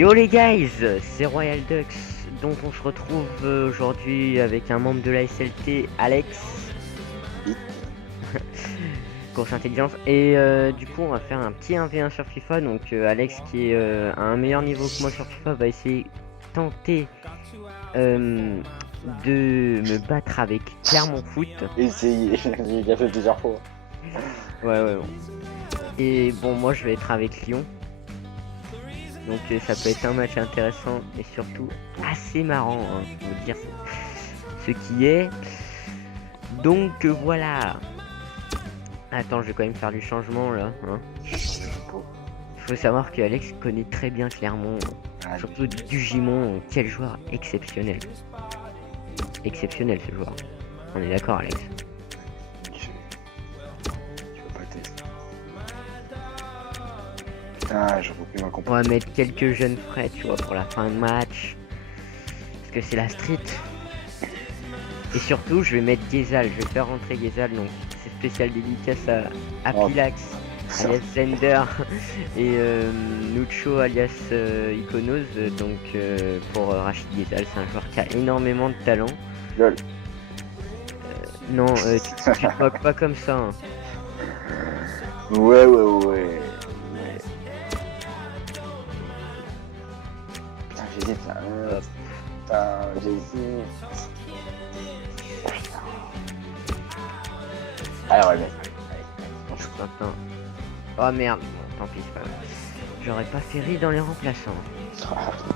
Yo les guys, c'est Royal Ducks, donc on se retrouve aujourd'hui avec un membre de la SLT, Alex, course intelligence, et du coup on va faire un petit 1v1 sur FIFA, donc Alex qui est à un meilleur niveau que moi sur FIFA va essayer tenter de me battre avec Clermont Foot. Essayer, j'ai déjà fait plusieurs fois. Ouais bon. Et bon moi je vais être avec Lyon. Donc ça peut être un match intéressant et surtout assez marrant, hein, faut dire ce qui est. Donc voilà. Attends, je vais quand même faire du changement là. Hein. Faut savoir que Alex connaît très bien Clermont, surtout du Gimon. Quel joueur exceptionnel. Exceptionnel ce joueur. On est d'accord, Alex? Tu peux pas tester. Putain, je repris ma On compagnie. va mettre quelques jeunes frais, tu vois, pour la fin de match. Parce que c'est la street. Et surtout, je vais mettre Gezal. Je vais faire rentrer Gezal. Donc, c'est spécial dédicace à Pilax, alias Zender, et Nucho, alias Iconos. Donc, pour Rachid Gezal, c'est un joueur qui a énormément de talent. Lol. Non, tu te moques pas comme ça. Hein. Ouais. Putain, j'hésite là. Putain, j'hésite. Allez, ouais, Attends. Oh merde, bon, tant pis, c'est pas grave. J'aurais pas fait rire dans les remplaçants.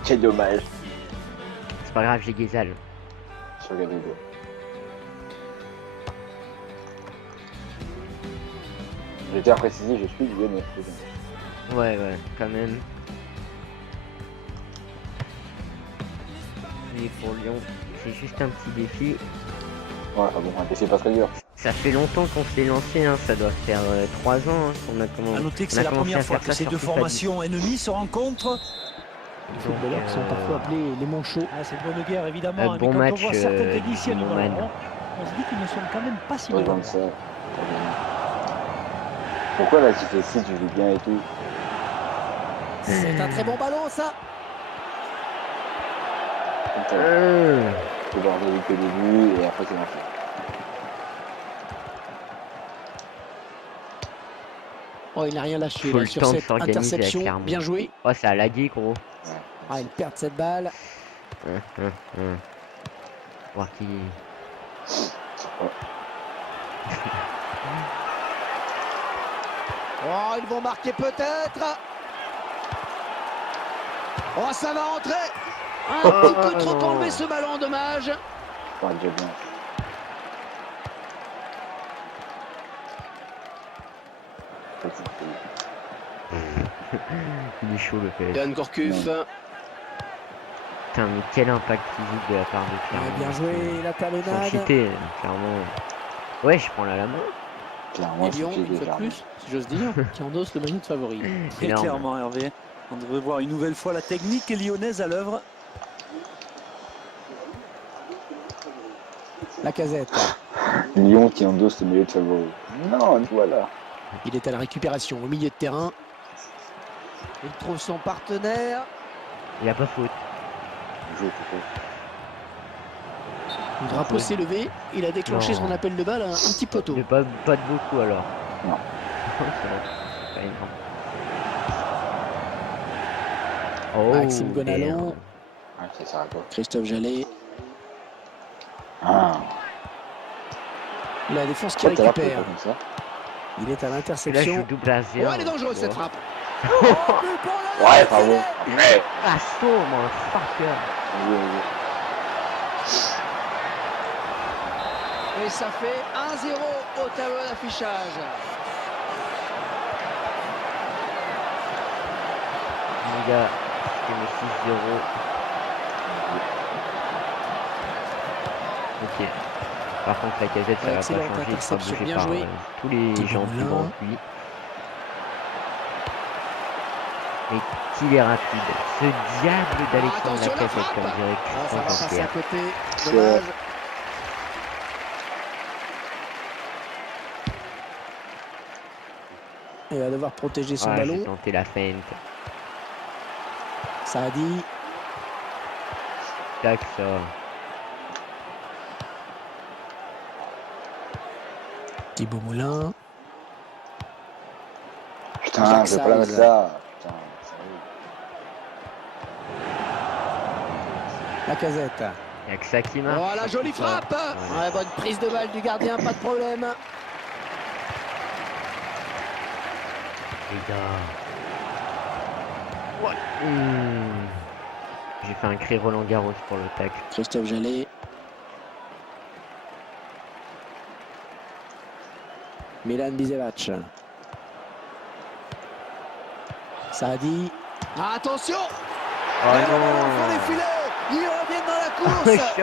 Quel dommage. C'est pas grave, j'ai Gezal. Je regarde les deux. Je tiens à préciser, je suis lyonnais. Ouais, quand même. Mais pour Lyon, c'est juste un petit défi. Ouais, bon, c'est pas très dur. Ça fait longtemps qu'on s'est lancé, hein. Ça doit faire 3 ans hein, qu'on a commencé. A noter que c'est la première fois que ces deux formations ennemies se rencontrent. Les footballeurs qui sont parfois appelés les manchots. Ah, c'est de bonne guerre évidemment, bon mais quand match, on voit certains techniciens du Moman. ballon, on se dit qu'ils ne sont quand même pas si Toi, bons. comme ça. Pourquoi là tu fais si tu joues bien et tout? C'est un très bon ballon ça. C'est bordélique au début et après c'est lancé. Oh, il n'a rien lâché Faut là, le sur temps de cette s'organiser avec interception. Clermont. Bien joué. Oh, ça a lagué, gros. Ah, il perd cette balle. Voir qui. Oh, ils vont marquer peut-être. Oh, ça va rentrer. Un petit peu trop enlevé ce ballon, dommage. Pas déjà bien. Il est chaud le PS. Yann Gourcuff. Putain, mais quel impact physique de la part de Clermont. Bien joué, la Ils sont talonnade. cheatés, clairement. Ouais, je prends la main. Clairement, Et Lyon, c'est une fois de plus, si j'ose dire, qui endosse le maillot de favori. Et Énorme. clairement, Hervé, on devrait voir une nouvelle fois la technique lyonnaise à l'œuvre. La casette. Lyon qui endosse le milieu de favori. Non, voilà. Il est à la récupération au milieu de terrain. Il trouve son partenaire. Il a pas faute. Joue, plutôt. Le drapeau s'est levé. Il a déclenché Non. son appel de balle à un petit poteau. Pas de beaucoup alors. Non. C'est pas énorme. Oh, Maxime Gonalon. Ah, c'est ça, quoi. Christophe Jallet. Ah. La défense qui Toi, t'as l'air récupère. comme ça. Il est à Là, je l'interception. joue double à Oh, 0. elle est dangereuse cette frappe. Ouais, bravo. Ouais. Ah, saut, mon fucker. Et ça fait 1-0 au tableau d'affichage. Les gars, c'est le 6-0. Ok. Par contre, la casette, ça va pas Excellente changer. Il sera interception, bougé bien par joué. tous les Thibaut gens plus Moulin. grands que lui. Mais qu'il est rapide. Ce diable d'Alexandre Attention, la Lacazette, frappe. comme dirait Ah, ça va Christophe passer à Jean-Pierre. côté. Dommage. Il va devoir protéger son Ah, j'ai ballon. tenté la feinte. Saadi. Tac, ça. Thibaut Moulin. Putain, Jacques je vais pas la mettre Saiz. là. Putain, sérieux. Lacazette. Y'a que ça qui marche. Oh la jolie frappe. Ouais, bonne prise de balle du gardien, pas de problème. Les gars. J'ai fait un cri Roland Garros pour le tac. Christophe Jallet. Milan Bisevac. Saadi. Ah, attention. Oh Et le ballon au non. fond des filets. Ils reviennent dans la course.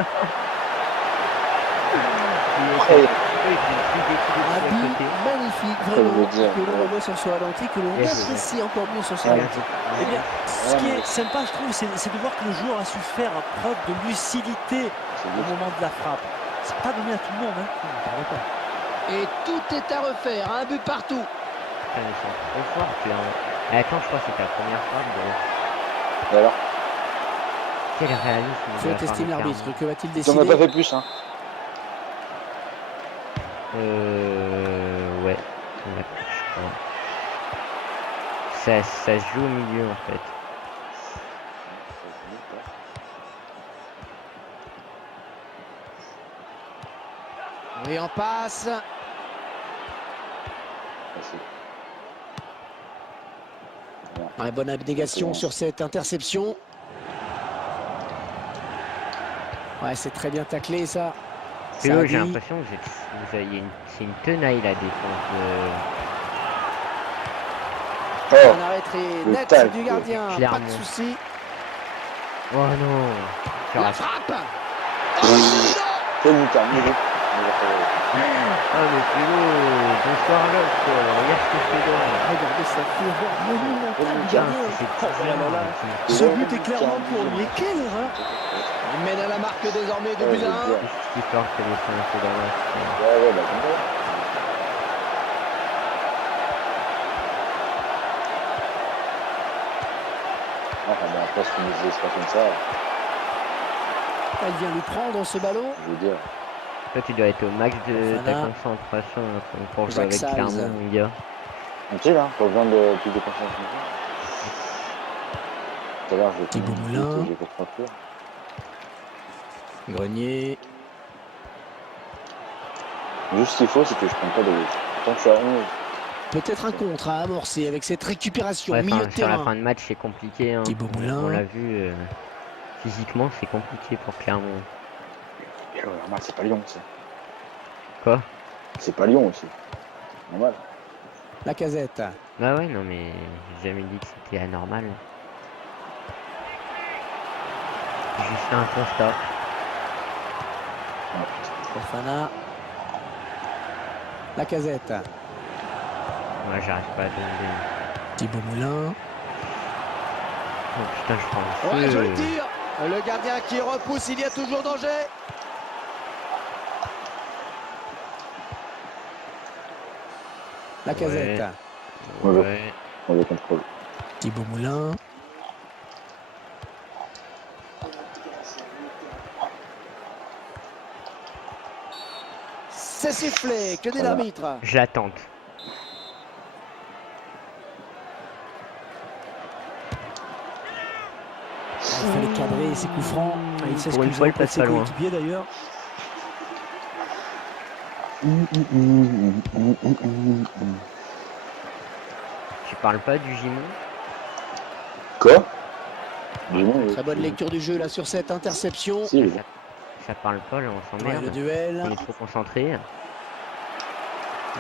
Un but magnifique, Je veux vraiment, dire, que l'on ouais. revoit sur ce ralenti, que l'on Et apprécie encore mieux sur ce Ouais. ralenti. Eh bien, ce qui est sympa, je trouve, c'est de voir que le joueur a su faire preuve de lucidité C'est au vite. moment de la frappe. C'est pas donné à tout le monde, hein. Pardon pas. Et tout est à refaire, un but partout. Putain, ils sont trop forts là. Attends, je crois que c'était la première frappe. Et alors? Quel réalisme. de la Faute part de estime l'arbitre, Clermont. que va-t-il Si on n'a décider? pas fait plus, hein. Ouais. On a plus, je crois. Ça se joue au milieu en fait. Et en passe. Ouais, bonne abnégation sur cette interception. Ouais, c'est très bien taclé ça. Pélo, j'ai Saadi. l'impression que c'est une tenaille la défense. Oh, Un arrêt très le net tacle. du gardien, pas Clairement. de souci. Oh non. La frappe. Oh, Oui. c'est dedans. c'est une terminée. Oh mais Pélo, bonsoir là quoi. Regarde ce que je fais là. Regardez cette erreur monumentale du Putain, gardien. c'est Oh là là là. Ce but est clairement pour lui. Et quelle erreur! Il mène à la marque désormais de Ouais, but à je veux 1. dire. Qu'est-ce qui sort que les fins un peu dans la Ouais, bah comme ça. Enfin bon, après, si on ne pas comme ça, Elle vient lui prendre ce ballon. je veux dire. Toi tu dois être au max de ta Fofana. concentration pour jouer avec Jacques Saiz. Clermont mon gars. Tranquille, hein, pas besoin de plus de confiance. Tout à l'heure, j'ai fait Thibaut une Moulin. petite, j'ai fait 3 tours. Grenier. Juste ce qu'il faut, c'est que je prenne pas de risque. Tant que je suis à 11, Peut-être un contre à amorcer avec cette récupération Ouais, milieu de sur la terrain. fin de match c'est compliqué. Hein. Thibaut Moulin. On l'a vu. Physiquement c'est compliqué pour Clermont. et normal, c'est pas Lyon, c'est. Quoi? C'est pas Lyon aussi. Normal. Lacazette. Bah ouais non mais j'ai jamais dit que c'était anormal. Juste un constat. Ah, putain. Fofana. Lacazette. Moi j'arrive pas à tomber. Thibaut Moulin. Oh putain je prends le Ouais, feu. joli tir. Le gardien qui repousse, il y a toujours danger. Lacazette. Ouais. Mauvais contrôle. Thibaut Moulin. C'est sifflé. Que dit Voilà. l'arbitre? Je l'attente. Il fallait cadrer ses coups francs. Ah, il Pour une s'excuse fois, il auprès de passe ses pas loin. coéquipiers d'ailleurs. Tu parles pas du Gimon? Quoi? Dis-moi, Très bonne lecture du jeu là sur cette interception. Si, Ça parle pas là, on Ouais, s'emmerde. le duel. On est trop concentré.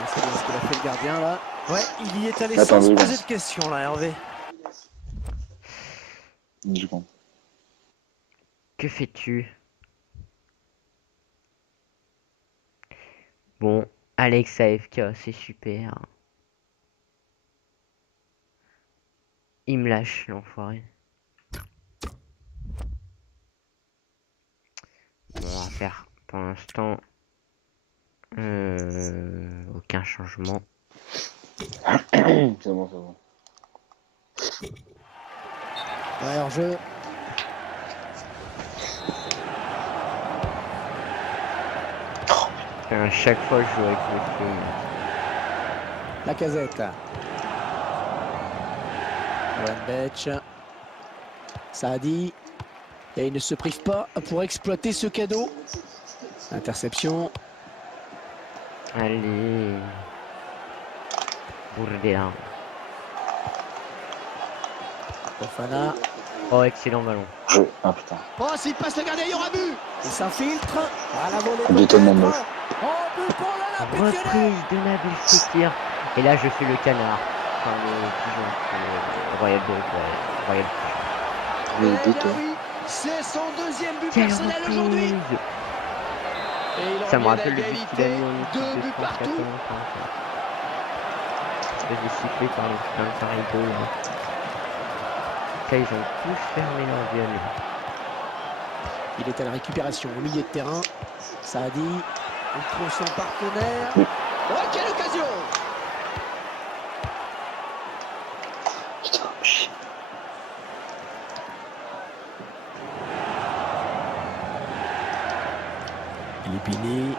C'est bien ce qu'il a fait le gardien là. Ouais, il y est allé Attends, sans se oui, poser oui. de questions là, Hervé. du coup. Que fais-tu? Bon, Alex AFK, c'est super. Il me lâche, l'enfoiré. Bon, on va faire pour l'instant aucun changement. C'est bon, c'est bon. Ouais, hors jeu. À chaque fois, je joue avec le feu. La casette. Betch. Saadi. Et il ne se prive pas pour exploiter ce cadeau. Interception. Allez. Bourdéa. Fofana. Oh, excellent ballon. Je... Ah putain. Oh, s'il passe le gardien, il y aura but. Il s'infiltre. À la volée. Il est tellement moche. Oh, but pour l'Olympique Lyonnais. Reprise de Nabil Fekir. Et là, je fais le canard. Enfin, le pigeon. Le Royal Bird. Royal Pigeon. Oui, Eh bien dit-on. oui, c'est son deuxième but Quelle personnel aujourd'hui. reprise! Et il Ça me revient à rappelle le but qu'il a mis en égalité. équipe Deux de buts France il y a partout. pas longtemps. Ça se faisait siffler par le putain de Parigo. Ça, ils ont tous fermé leur gueule. Il est à la récupération au milieu de terrain. Saadi, il trouve son partenaire. Oui. Oh, quelle occasion! Putain, chier. Lipini.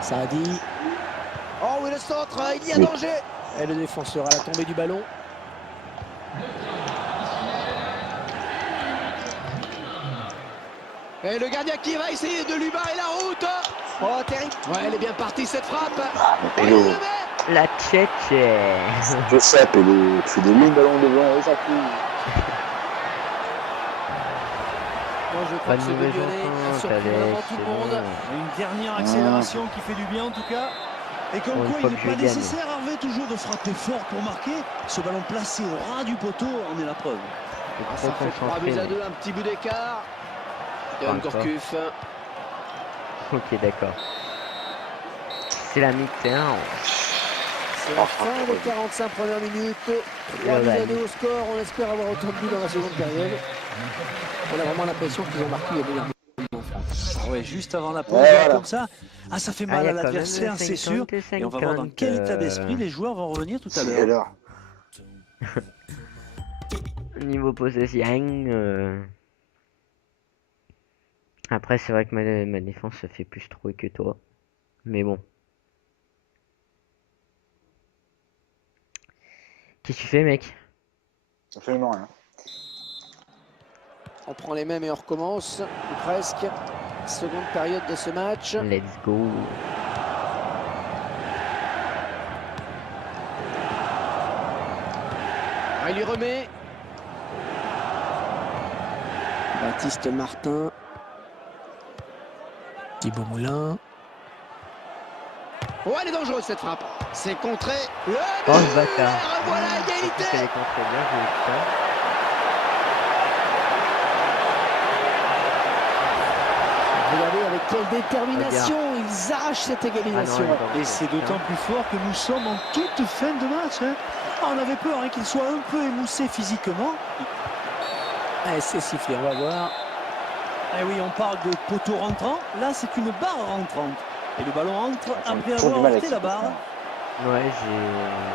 Saadi. Oh oui, le centre, il y a Oui. danger. Et le défenseur à la tombée du ballon. Et le gardien qui va essayer de lui barrer la route. Oh, terrible. Ouais, elle est bien partie cette frappe. Ah, mais Et il le Pélo. met. La Tchétché. Je sais, Pélo. Tu fais des longs ballons devant et ça coule. Moi, je crois Pas que de ce mauvaise but lyonnais a entente, surpris vraiment Alex. tout le C'est monde. bon. Une dernière accélération qui fait du bien en tout cas. Et comme Pour une quoi, fois il que n'est je pas gagne. nécessaire, Hervé, toujours de frapper fort pour marquer. Ce ballon placé au ras du poteau en est la preuve. Je Ah, suis ça trop fait 3 concentré. buts à mais- 2, un petit but d'écart. Yann Encore. Gourcuff. Ok, d'accord. C'est la mi-temps. C'est la fin des 45 premières minutes. 3 buts à 2 au score. On espère avoir autant de buts dans la seconde période. On a vraiment l'impression qu'ils ont marqué les meilleurs moments. Ah ouais, juste avant la pause, Ouais, là, voilà. comme ça. Ah, ça fait Ah, mal il y à a quand même l'adversaire, c'est sûr. 50, Et on va voir dans quel état d'esprit les joueurs vont revenir tout à C'est l'heure. l'heure. Niveau possession. Après, c'est vrai que ma défense se fait plus trouver que toi. Mais bon. Qu'est-ce que tu fais, mec? Absolument rien. On prend les mêmes et on recommence. Ou presque. Seconde période de ce match. Let's go. Ah, il lui remet. Baptiste Martin. Thibaut Moulin. Oh, elle est dangereuse cette frappe. C'est contré. Le Oh, ce bâtard. Voilà En plus, égalité. elle est contrée bien jouée, putain. Regardez avec quelle détermination ils arrachent cette égalisation. Ah non, Et c'est d'autant plus fort que nous sommes en toute fin de match. Hein. Ah, on avait peur qu'il soit un peu émoussé physiquement. C'est sifflé, on va voir. Eh oui, on parle de poteau rentrant. Là, c'est une barre rentrante. Et le ballon rentre J'ai après trop du avoir mal heurté avec la ça. barre. Ouais, j'ai...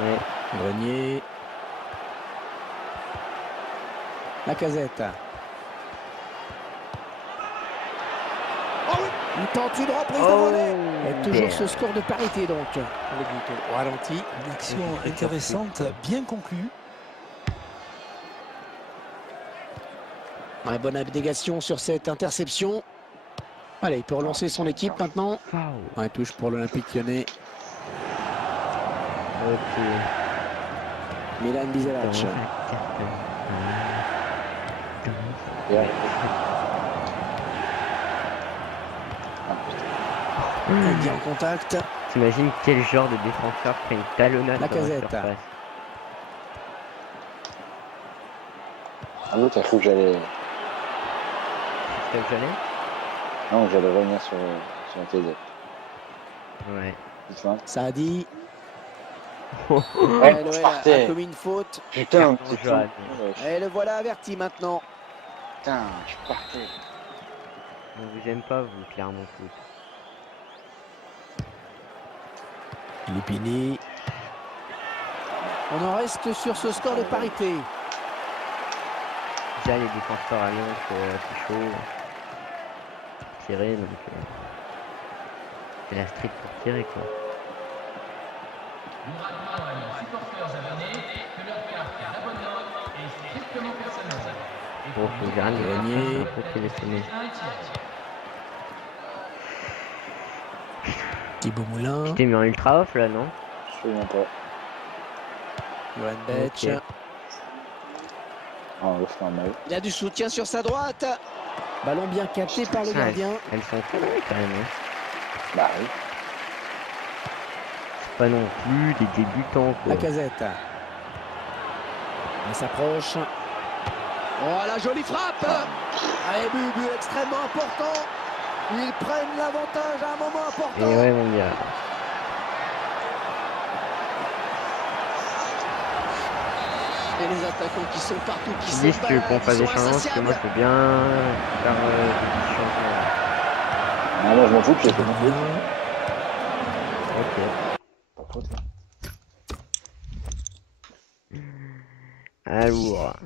Ouais. Grenier. La casette. Il tente une reprise de volée. Et toujours ce score de parité donc. Le but au ralenti. Une action intéressante, bien conclue. Ouais, bonne abnégation sur cette interception. Allez, il peut relancer son équipe maintenant. Wow. Ouais, touche pour l'Olympique Lyonnais. Ok. Milan Bizelac. Dans la carte. Et ouais. Il dit en contact. T'imagines quel genre de défenseur fait une talonnade La dans la casette. surface. Ah oui, t'as cru que j'allais. C'est que j'allais? Non, j'allais revenir sur la TZ. Ouais. Dites-moi. Saadi. Ouais, Ouais, je a partais. commis une faute. Putain, Carton jaune. Et le voilà averti maintenant. Putain, je partais. On vous aime pas, vous, clairement foot. Lupini. On en reste sur ce score de parité. Déjà, les défenseurs à Lyon, c'est chaud. Tirer, donc c'est la street pour tirer, quoi. Bon, faut que j'arrête de Gagné. un peu téléphoner. Thibaut Moulin. Je t'ai mis en ultra off là, non? Absolument pas. Johan Betch. Ok. Ah, on va faire un mal. Il a du soutien sur sa droite. Ballon bien capté par le Ah, gardien. elles sont cool quand même. Hein. Bah oui. C'est pas non plus des débutants, quoi. La casette. Il s'approche. Oh, la jolie frappe. Allez, but extrêmement important. Ils prennent l'avantage à un moment important. Et ouais, mon gars. Et les attaquants qui sont partout, qui Tu se dis si tu veux qu'on baladent, fasse ils des sont changements, parce que insatiables. moi je peux bien faire des petits changements. Ah, moi, je m'en fous, puis j'ai fait mon truc. Ok. Pas faute, là. Alors.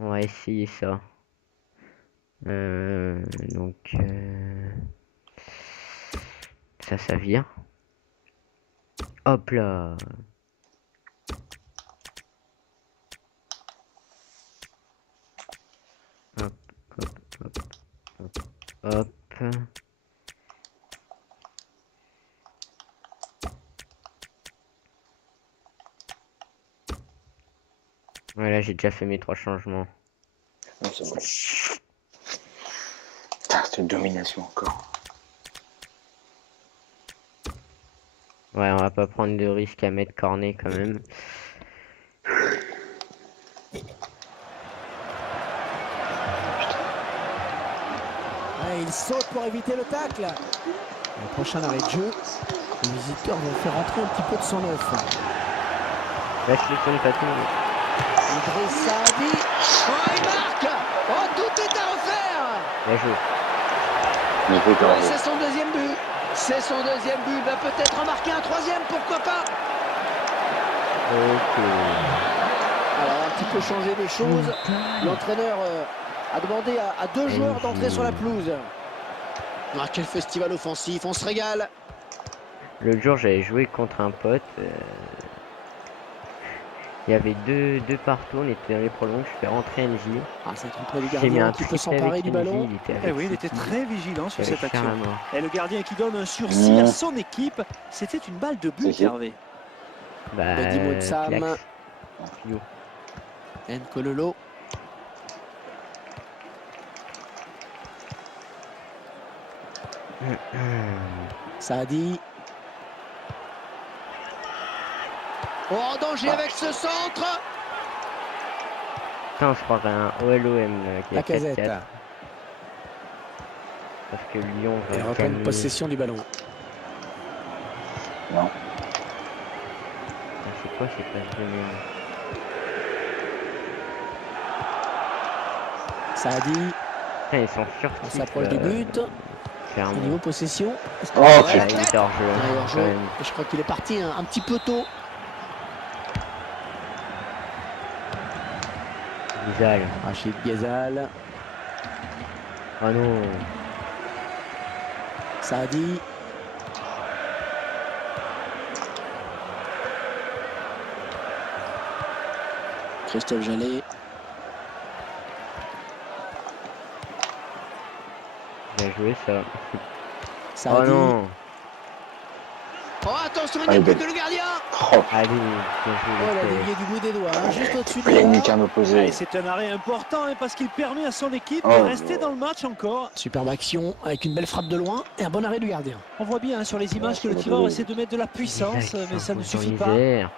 On va essayer ça. Donc. Ça vire. Hop là. Hop, hop, hop, hop, hop. Voilà, j'ai déjà fait mes 3 changements. Non, c'est bon. Putain, cette domination encore. Ouais, on va pas prendre de risque à mettre Cornet quand même. Ouais, il saute pour éviter le tacle. Le prochain arrêt de jeu. Les visiteurs vont faire entrer un petit peu de son neuf. Laisse-le sur le patin. Idriss Saadi. Oh, il marque. Oh, tout est à refaire. Bien joué. Mais faut Ouais, que c'est son deuxième but. C'est son deuxième but. Il va peut-être en marquer un troisième, pourquoi pas. Ok. Alors, un petit peu changer les choses. L'entraîneur a demandé à 2 joueurs d'entrer sur la pelouse. Ah, quel festival offensif, on se régale. L'autre jour, j'avais joué contre un pote. Il y avait deux partout, on était dans les prolonges, je fais rentrer NJ. Ah, c'est auprès du J'ai mis gardien un qui peut triplé s'emparer avec du NJ, ballon. il était Eh avec oui, il était City, très vigilant sur j'allais cette faire la action. mort. Et le gardien qui donne un sursis à son équipe, c'était une balle de but, C'est Hervé. Bah, Petit mot de Sam. Clax. Fio. Nkololo. Saadi. Oh, danger avec ce centre. Putain, on se croirait un OLOM là, qui La a casette. 4-4. Parce que Lyon Et va reprenne gagner. possession du ballon. Non. Ah, c'est quoi ces passes de même? Saadi. Putain, ils sont On furtifs. s'approche du but. Clairement. Niveau possession. Oh, Ah, putain. il est hors jeu. Ouais, Quand hors-jeu. même. Et je crois qu'il est parti un petit peu tôt. Bizarre. Rachid Ghezal. Oh non. Saadi. Christophe Jallet. Bien joué ça. Saadi. Oh non. Oh, attention, il Allez, débute belle. le gardien. Oh, Allez, bien joué. Oh, la Michael. dévié du bout des doigts, hein, juste au-dessus de il a une là. lucarne opposée. Et c'est un arrêt important hein, parce qu'il permet à son équipe Oh, de rester oh. dans le match encore. Superbe action avec une belle frappe de loin et un bon arrêt du gardien. On voit bien hein, sur les images Ouais, que le c'est tireur bon. essaie de mettre de la puissance, Isaac, mais ça ne dans suffit pas. l'Isère.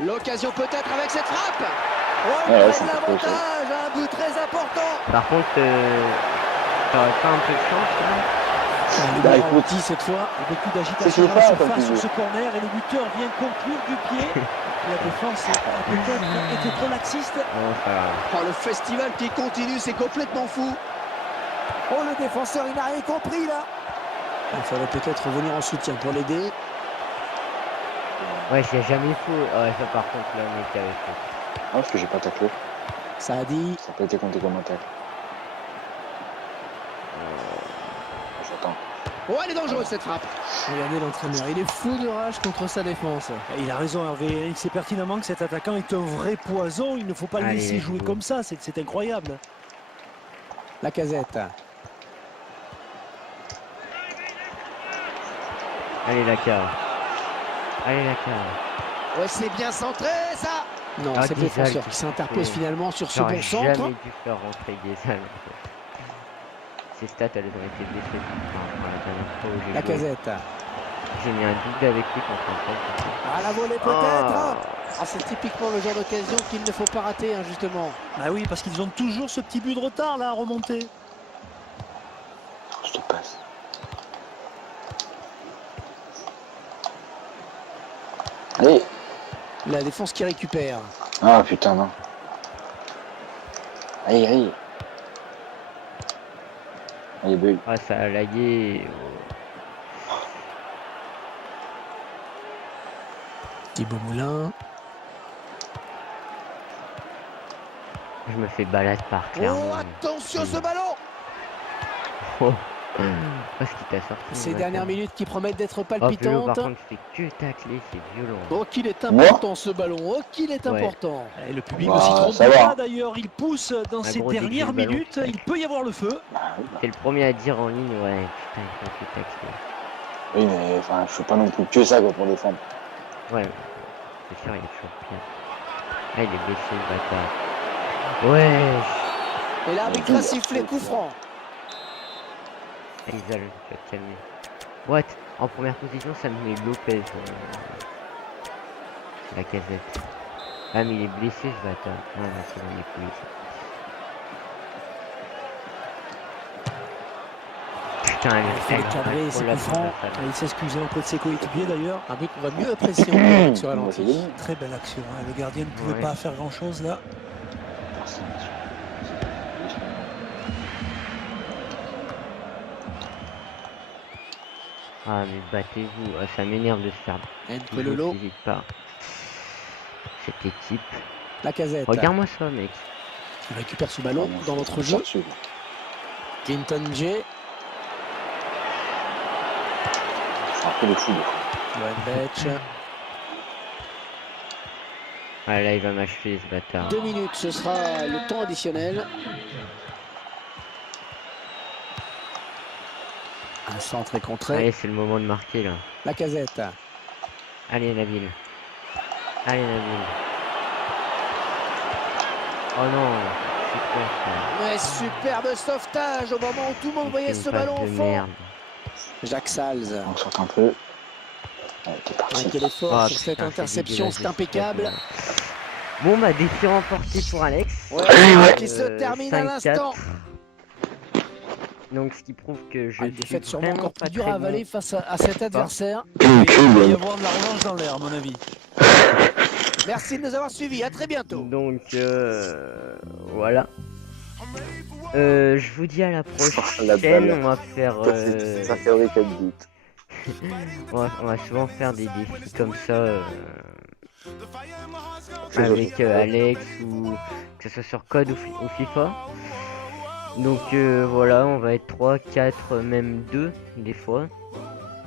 L'occasion peut-être avec cette frappe. Oh, Ouais, ils c'est prennent pas faux, ça. l'avantage, un but très important. Par contre, t'aurais pas un peu de chance là? Bah, écoute. Petit cette fois. Beaucoup C'est d'agitation ce dans la phare, comme surface tu sur dis. ce corner et le buteur vient conclure du pied. La défense a peut-être été trop laxiste. Non, ça va. Oh, le festival qui continue, c'est complètement fou. Oh, le défenseur, il n'a rien compris là. Il fallait peut-être venir en soutien pour l'aider. Ouais, j'ai jamais faux. Ouais, ça par contre, là, on était avec faux. Ah, parce que j'ai pas taclé. Ça a dit. Ça n'a pas été compté comme un tacle. J'attends. Oh, elle est dangereuse cette frappe. Regardez l'entraîneur, il est fou de rage contre sa défense. Et il a raison, Hervé. Il sait pertinemment que cet attaquant est un vrai poison. Il ne faut pas le Allez, laisser jouer go. comme ça. C'est incroyable. La casette. Allez, la cave. Allez, la cave. Ouais, c'est bien centré ça. Non, Ah, c'est le Guézal défenseur qui qui s'interpose fait- finalement sur ce J'aurais bon jamais centre. dû faire rentrer Guézal. Ces stats, elles ont été blessées par rapport à la dernière fois où La j'ai joué. casette. J'ai mis un double avec lui contre un À la volée peut-être. Ah, c'est typiquement le genre d'occasion qu'il ne faut pas rater, hein, justement. Bah oui, parce qu'ils ont toujours ce petit but de retard là à remonter. Je te passe. Allez. La défense qui récupère. Ah putain, non. Allez, allez. Allez, but. Ah, ça a lagué. Thibaut Moulin. Je me fais balade par Clermont. Oh, attention ce ballon. Oh, parce qu'il t'a sorti. Ces ouais, dernières ça. minutes qui promettent d'être Oh, Vélo, palpitantes. par contre, c'est que tacler, c'est violent. Oh, qu'il est important ce ballon. Oh, qu'il est Ouais. important. Et le public Bah, ne s'y trompe ça pas va. d'ailleurs. Il pousse dans Un ces gros, dès que dernières le ballon minutes. qui tacle. Il peut y avoir le feu. Bah, oui, bah. T'es le premier à dire en ligne, ouais, putain, il faut que tacler. Oui, mais enfin, je fais pas non plus que ça quoi, pour défendre. Ouais, c'est sûr, il est toujours pire. Ah, il est blessé, le bâtard. Ouais. Et l'arbitre a sifflé coup franc. Isal, tu vas te calmer. What? En première position, ça me met Lopez. La casette. Ah, mais il est blessé, ce bâtard. Ah, non, c'est bon, il est plus blessé. Putain, Il faut elle le cadrer, c'est coup franc. Il s'excusait auprès de ses coéquipiers d'ailleurs. Un but qu'on va mieux apprécier en direct sur ralenti. Très belle action. Hein. Le gardien ne pouvait Ouais. pas faire grand chose là. Ah, mais battez-vous. Ah, ça m'énerve de se faire Lolo. physique par cette équipe. La casette. Regarde-moi ça, mec. Il récupère ce ballon dans notre jeu. Clinton J. C'est un peu le fou, des fois. Johan Betch. Ah, là, il va m'achever, ce bâtard. 2 minutes, ce sera le temps additionnel. Un centre est contré. Allez, c'est le moment de marquer, là. La casette. Allez, la ville. Allez, la ville. Oh non, c'est quoi ça? Mais superbe sauvetage au moment où tout le monde voyait C'est ce une passe ballon au de fond. merde. Jacques Salz. On sort un peu. Allez, t'es parti. Quel effort Ah, sur cette putain, interception, dégueulasse, c'est impeccable. Bon, bah, défi remporté pour Alex. Ouais, qui se Euh, termine à 5-4. l'instant. Donc, ce qui prouve que je Une suis défaite sûrement vraiment encore pas plus dure très à avaler bon. face à cet adversaire. Il va y avoir de la revanche dans l'air, à mon avis. Merci de nous avoir suivis. À très bientôt. Donc, voilà. Je vous dis à la La prochaine. balle. On va faire. Ça fait horrible comme but. On va souvent faire des défis comme ça C'est avec joli. Alex ou que ce soit sur Code ou FIFA. Donc voilà, on va être 3, 4, même 2 des fois.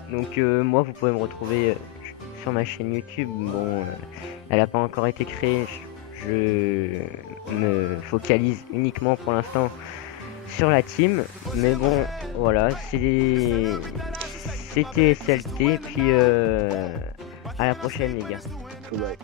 Donc moi vous pouvez me retrouver sur ma chaîne YouTube. Bon, elle n'a pas encore été créée. Je me focalise uniquement pour l'instant sur la team. Mais bon, voilà, c'était SLT. Puis à la prochaine les gars. Ouais.